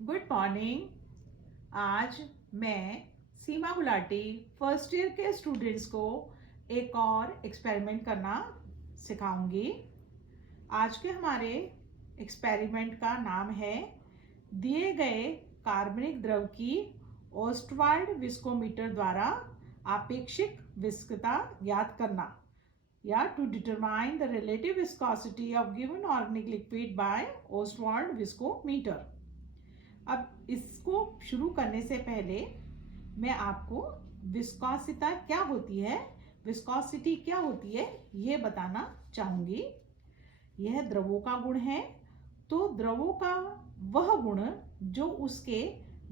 Good morning. आज मैं सीमा Gulati first year के स्टूडेंट्स को एक और एक्सपेरिमेंट करना सिखाऊंगी। आज के हमारे एक्सपेरिमेंट का नाम है दिए गए कार्बनिक द्रव की ओस्टवाल्ड विस्कोमीटर द्वारा आपेक्षिक विस्कता ज्ञात करना, या to determine the relative viscosity of given organic liquid by Ostwald viscometer. अब इसको शुरू करने से पहले मैं आपको विस्कोसिटी क्या होती है ये बताना चाहूंगी। यह द्रवों का गुण है। तो द्रवों का वह गुण जो उसके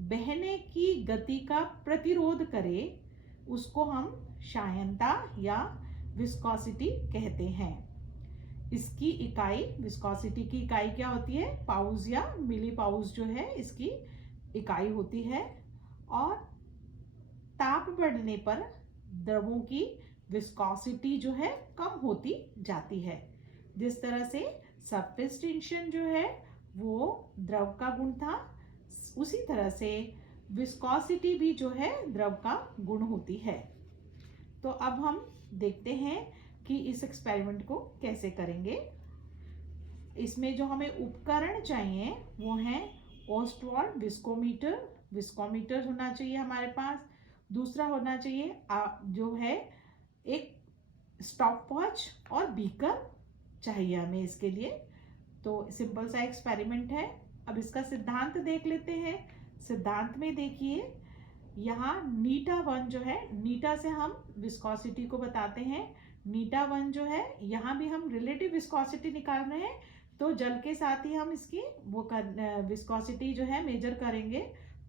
बहने की गति का प्रतिरोध करे उसको हम शायनता या विस्कोसिटी कहते हैं। इसकी इकाई, विस्कोसिटी की इकाई क्या होती है? पाउज या मिली पाउज जो है इसकी इकाई होती है। और ताप बढ़ने पर द्रवों की विस्कोसिटी जो है कम होती जाती है। जिस तरह से सरफेस टेंशन जो है वो द्रव का गुण था, उसी तरह से विस्कोसिटी भी जो है द्रव का गुण होती है। तो अब हम देखते हैं कि इस एक्सपेरिमेंट को कैसे करेंगे। इसमें जो हमें उपकरण चाहिए वो है ओस्टवाल्ड विस्कोमीटर। विस्कोमीटर होना चाहिए हमारे पास। दूसरा होना चाहिए जो है एक स्टॉपवॉच और बीकर चाहिए हमें इसके लिए। तो सिंपल सा एक्सपेरिमेंट है। अब इसका सिद्धांत देख लेते हैं। सिद्धांत में देखिए, यहाँ नीटा 1 जो है, नीटा से हम विस्कोसिटी को बताते हैं। नीटा 1 जो है, यहाँ भी हम रिलेटिव विस्कोसिटी निकाल रहे हैं, तो जल के साथ ही हम इसकी विस्कोसिटी जो है मेजर करेंगे।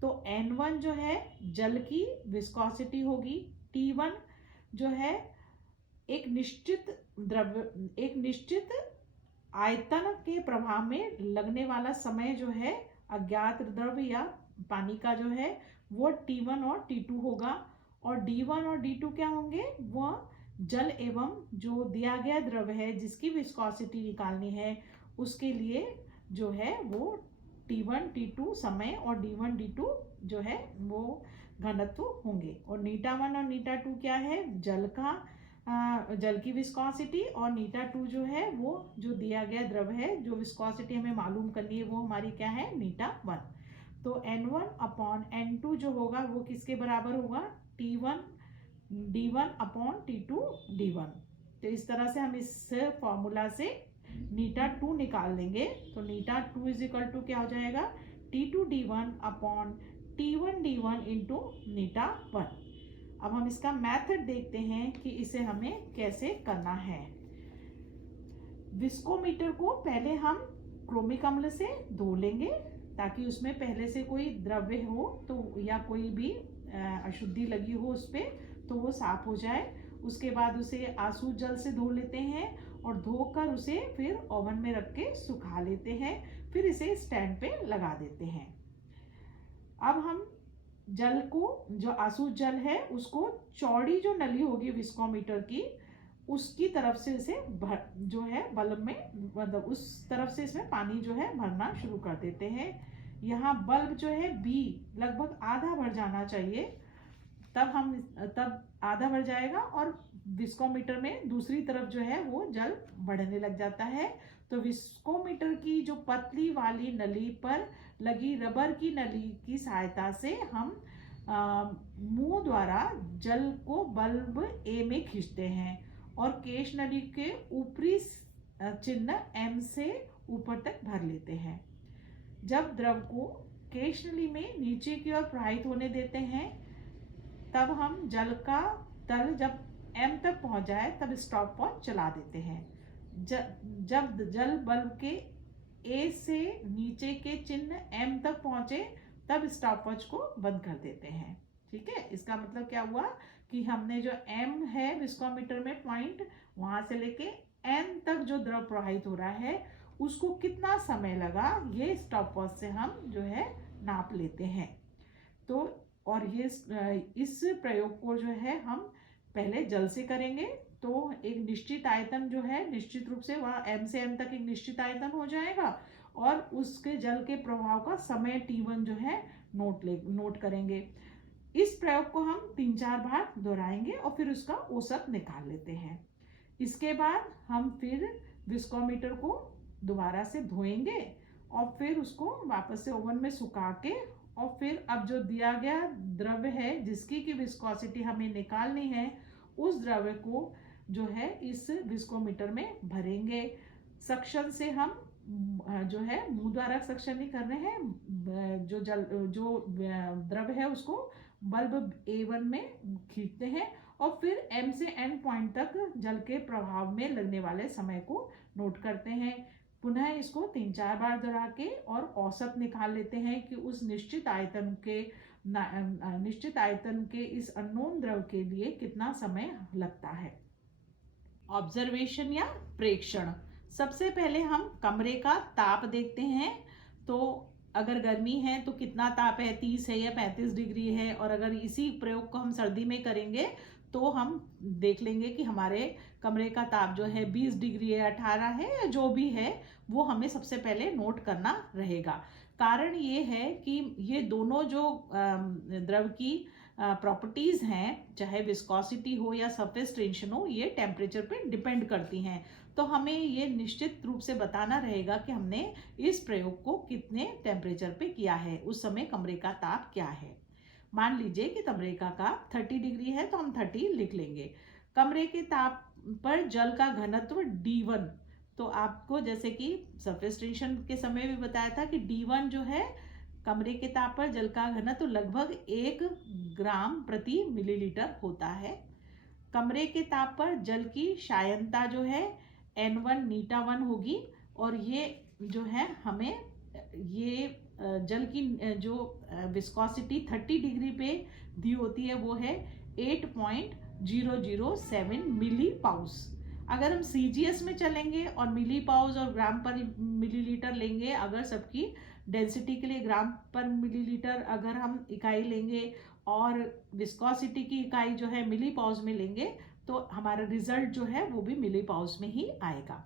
तो N1 जो है जल की विस्कोसिटी होगी। T1 जो है एक निश्चित आयतन के प्रभाव में लगने वाला समय जो है अज्ञात द्रव या पानी का जो है वो T1 और T2 होगा। और D1 और D2 क्या होंगे? वह जल एवं जो दिया गया द्रव है जिसकी विस्कोसिटी निकालनी है उसके लिए जो है वो T1 T2 समय और D1 D2 जो है वो घनत्व होंगे। और नीटा 1 और नीटा 2 क्या है? जल की विस्कोसिटी। और नीटा 2 जो है वो जो दिया गया द्रव है, जो विस्कोसिटी हमें मालूम करनी है वो हमारी क्या है? नीटा 1। तो N1 अपॉन N2 जो होगा वो किसके बराबर होगा? T1 D1 upon T2 D1। तो इस तरह से हम इस फॉर्मूला से नीटा 2 निकाल लेंगे। तो नीटा 2 इज इक्वल टू क्या हो जाएगा? T2 D1 upon T1 D1 into नीटा 1। अब हम इसका मेथड देखते हैं कि इसे हमें कैसे करना है। विस्कोमीटर को पहले हम क्रोमिक अम्ल से धो लेंगे ताकि उसमें पहले से कोई द्रव्य हो तो या कोई भी अशुद्धि लगी हो उस पर, तो वो साफ हो जाए। उसके बाद उसे आसू जल से धो लेते हैं और धोकर उसे फिर ओवन में रख के सुखा लेते हैं। फिर इसे स्टैंड पे लगा देते हैं। अब हम जल को, जो आसू जल है उसको चौड़ी जो नली होगी विस्कोमीटर की उसकी तरफ से इसे जो है बल्ब में, मतलब उस तरफ से इसमें पानी जो है भरना शुरू कर देते हैं। यहाँ बल्ब जो है बी लगभग आधा भर जाना चाहिए। तब आधा भर जाएगा और विस्कोमीटर में दूसरी तरफ जो है वो जल बढ़ने लग जाता है। तो विस्कोमीटर की जो पतली वाली नली पर लगी रबर की नली की सहायता से हम मुंह द्वारा जल को बल्ब ए में खींचते हैं और केश नली के ऊपरी चिन्ह M से ऊपर तक भर लेते हैं। जब द्रव को केश नली में नीचे की ओर प्रवाहित होने देते हैं तब हम जल का तल जब M तक पहुंच जाए तब स्टॉपवॉच चला देते हैं। जब जल बल्ब के A से नीचे के चिन्ह M तक पहुंचे तब स्टॉपवॉच को बंद कर देते हैं। ठीक है, इसका मतलब क्या हुआ कि हमने जो M है विस्कोमीटर में पॉइंट, वहां से लेके N तक जो द्रव प्रवाहित हो रहा है उसको कितना समय लगा ये स्टॉपवॉच से हम जो है नाप लेते हैं। तो और ये इस प्रयोग को जो है हम पहले जल से करेंगे। तो एक निश्चित आयतन जो है निश्चित रूप से वह M से M तक एक निश्चित आयतन हो जाएगा और उसके जल के प्रभाव का समय T1 जो है नोट करेंगे। इस प्रयोग को हम 3-4 बार दोहराएंगे और फिर उसका औसत निकाल लेते हैं। इसके बाद हम फिर विस्कोमीटर को दोबारा से धोएंगे और फिर उसको वापस से ओवन में सुखा के, और फिर अब जो दिया गया द्रव्य है जिसकी की विस्कोसिटी हमें निकालनी है, उस द्रव्य को जो है इस विस्कोमीटर में भरेंगे। सक्शन से हम जो है मुंह द्वारा सक्शन नहीं कर रहे हैं, जो द्रव्य है उसको बल्ब A1 में खींचते हैं और फिर M से N पॉइंट तक जल के प्रभाव में लगने वाले समय को नोट करते हैं। पुनः इसको 3-4 बार दोहरा के और औसत निकाल लेते हैं कि उस निश्चित आयतन के इस अननोन द्रव के लिए कितना समय लगता है। ऑब्जर्वेशन या प्रेक्षण। सबसे पहले हम कमरे का ताप देखते हैं। तो अगर गर्मी है तो कितना ताप है, 30 है या 35 डिग्री है, और अगर इसी प्रयोग को हम सर्दी में करेंगे तो हम देख लेंगे कि हमारे कमरे का ताप जो है 20 डिग्री है, 18 है, या जो भी है वो हमें सबसे पहले नोट करना रहेगा। कारण ये है कि ये दोनों जो द्रव की प्रॉपर्टीज हैं, चाहे विस्कोसिटी हो या सरफेस टेंशन हो, ये टेम्परेचर पे डिपेंड करती हैं। तो हमें ये निश्चित रूप से बताना रहेगा कि हमने इस प्रयोग को कितने टेम्परेचर पे किया है, उस समय कमरे का ताप क्या है। मान लीजिए कि कमरे का ताप 30 डिग्री है तो हम 30 लिख लेंगे। कमरे के ताप पर जल का घनत्व D1, तो आपको जैसे कि सरफेस टेंशन के समय भी बताया था कि D1 जो है कमरे के ताप पर जल का घनत्व लगभग 1 ग्राम प्रति मिलीलीटर होता है। कमरे के ताप पर जल की शायनता जो है N1 नीटा1 होगी, और ये जो है हमें ये जल की जो विस्कोसिटी 30 डिग्री पे दी होती है वो है 8.007 मिली पाउस। अगर हम CGS में चलेंगे और मिली पाउस और ग्राम पर मिलीलीटर लेंगे, अगर सबकी डेंसिटी के लिए ग्राम पर मिलीलीटर अगर हम इकाई लेंगे और विस्कोसिटी की इकाई जो है मिली पाउस में लेंगे, तो हमारा रिजल्ट जो है वो भी मिली पाउस में ही आएगा।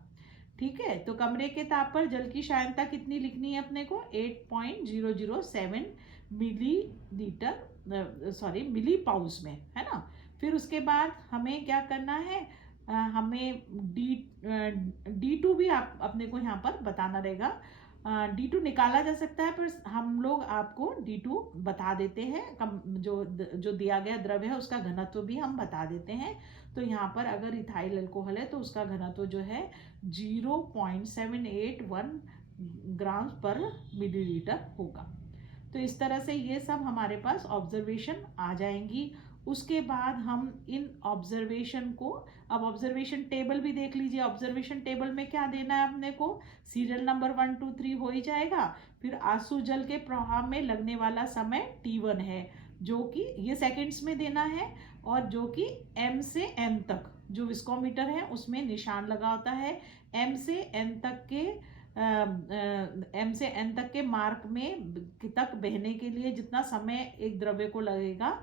ठीक है, तो कमरे के ताप पर जल की शायनता कितनी लिखनी है अपने को, 8.007 मिली पाउस में, है ना। फिर उसके बाद हमें क्या करना है, हमें D2 भी अपने को यहाँ पर बताना रहेगा। D2 निकाला जा सकता है, पर हम लोग आपको D2 बता देते हैं। जो दिया गया द्रव्य है उसका घनत्व भी हम बता देते हैं। तो यहाँ पर अगर इथाइल अल्कोहल है तो उसका घनत्व जो है 0.781 ग्राम पर मिलीलीटर होगा। तो इस तरह से ये सब हमारे पास ऑब्जर्वेशन आ जाएंगी। उसके बाद हम इन ऑब्जर्वेशन को, अब ऑब्जर्वेशन टेबल भी देख लीजिए। ऑब्जर्वेशन टेबल में क्या देना है अपने को, सीरियल नंबर 1 2 3 हो ही जाएगा। फिर आंसू जल के प्रभाव में लगने वाला समय T1 है, जो कि ये सेकंड्स में देना है, और जो कि M से N तक जो विस्कोमीटर है उसमें निशान लगा होता है। M से N तक के मार्क में तक बहने के लिए जितना समय एक द्रव्य को लगेगा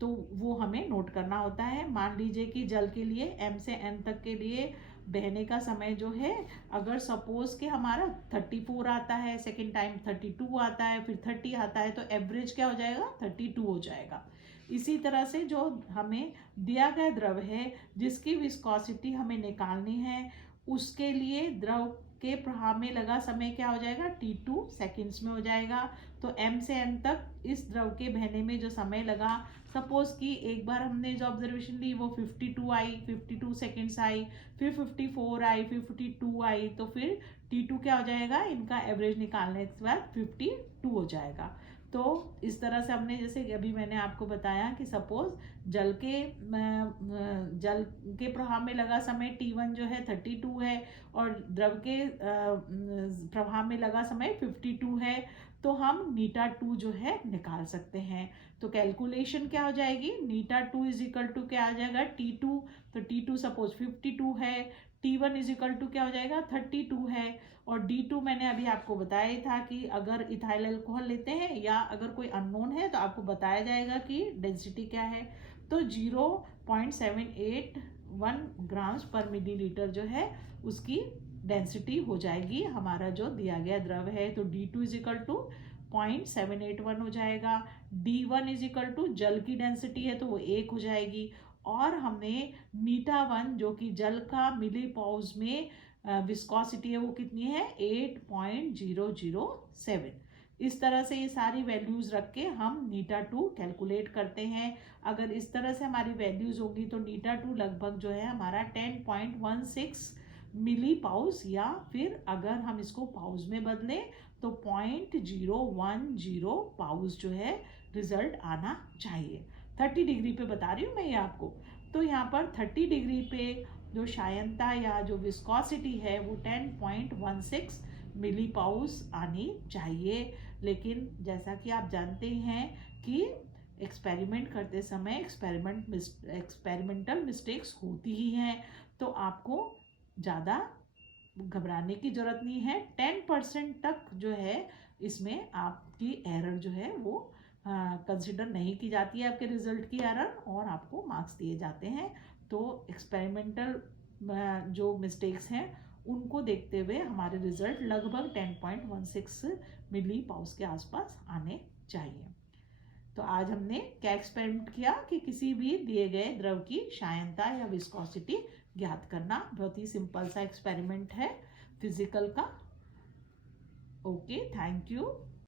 तो वो हमें नोट करना होता है। मान लीजिए कि जल के लिए M से N तक के लिए बहने का समय जो है, अगर सपोज कि हमारा 34 आता है, सेकेंड टाइम 32 आता है, फिर 30 आता है, तो एवरेज क्या हो जाएगा, 32 हो जाएगा। इसी तरह से जो हमें दिया गया द्रव है जिसकी विस्कोसिटी हमें निकालनी है, उसके लिए द्रव के प्रभाव में लगा समय क्या हो जाएगा, T2 सेकेंड्स में हो जाएगा। तो M से N तक इस द्रव के बहने में जो समय लगा, सपोज कि एक बार हमने जो ऑब्जर्वेशन ली वो 52 आई, 52 सेकेंड्स आई, फिर 54 आई, फिर 52 आई, तो फिर T2 क्या हो जाएगा, इनका एवरेज निकालने के बाद 52 हो जाएगा। तो इस तरह से हमने, जैसे अभी मैंने आपको बताया कि सपोज जल के प्रभाव में लगा समय T1 जो है 32 है और द्रव के प्रभाव में लगा समय 52 है, तो हम नीटा2 जो है निकाल सकते हैं। तो कैलकुलेशन क्या हो जाएगी, नीटा2 इज इक्वल टू क्या आ जाएगा, T2, तो T2 सपोज 52 है, T1 इज इक्वल टू क्या हो जाएगा, 32 है, और D2 मैंने अभी आपको बताया ही था कि अगर इथाइल अल्कोहल लेते हैं या अगर कोई अननोन है तो आपको बताया जाएगा कि डेंसिटी क्या है। तो 0.781 ग्राम्स पर मिलीलीटर जो है उसकी डेंसिटी हो जाएगी हमारा जो दिया गया द्रव है। तो D2 इज इक्वल टू 0.781 हो जाएगा। D1 इज इक्वल टू जल की डेंसिटी है तो वो 1 हो जाएगी। और हमने मीटा1 जो कि जल का मिली पाउस में विस्कोसिटी है वो कितनी है 8.007। इस तरह से ये सारी वैल्यूज रख के हम नीटा2 कैलकुलेट करते हैं। अगर इस तरह से हमारी वैल्यूज होगी तो नीटा2 लगभग जो है हमारा 10.16 मिली पाउस, या फिर अगर हम इसको पाउस में बदलें तो 0.010 पाउस जो है रिजल्ट आना चाहिए। 30 डिग्री पे बता रही हूँ मैं ये आपको। तो यहाँ पर 30 डिग्री पे जो शायनता या जो विस्कोसिटी है वो 10.16 मिली पाउस आनी चाहिए। लेकिन जैसा कि आप जानते हैं कि एक्सपेरिमेंट करते समय एक्सपेरिमेंटल मिस्टेक्स होती ही हैं, तो आपको ज़्यादा घबराने की ज़रूरत नहीं है। 10% तक जो है इसमें आपकी एरर जो है वो कंसिडर नहीं की जाती है आपके रिजल्ट की एरर, और आपको मार्क्स दिए जाते हैं। तो एक्सपेरिमेंटल जो मिस्टेक्स हैं उनको देखते हुए हमारे रिजल्ट लगभग 10.16 मिली पाउस के आसपास आने चाहिए। तो आज हमने क्या एक्सपेरिमेंट किया कि किसी भी दिए गए द्रव की शायनता या विस्कोसिटी ज्ञात करना। बहुत ही सिंपल सा एक्सपेरिमेंट है फिजिकल का। Okay, thank you.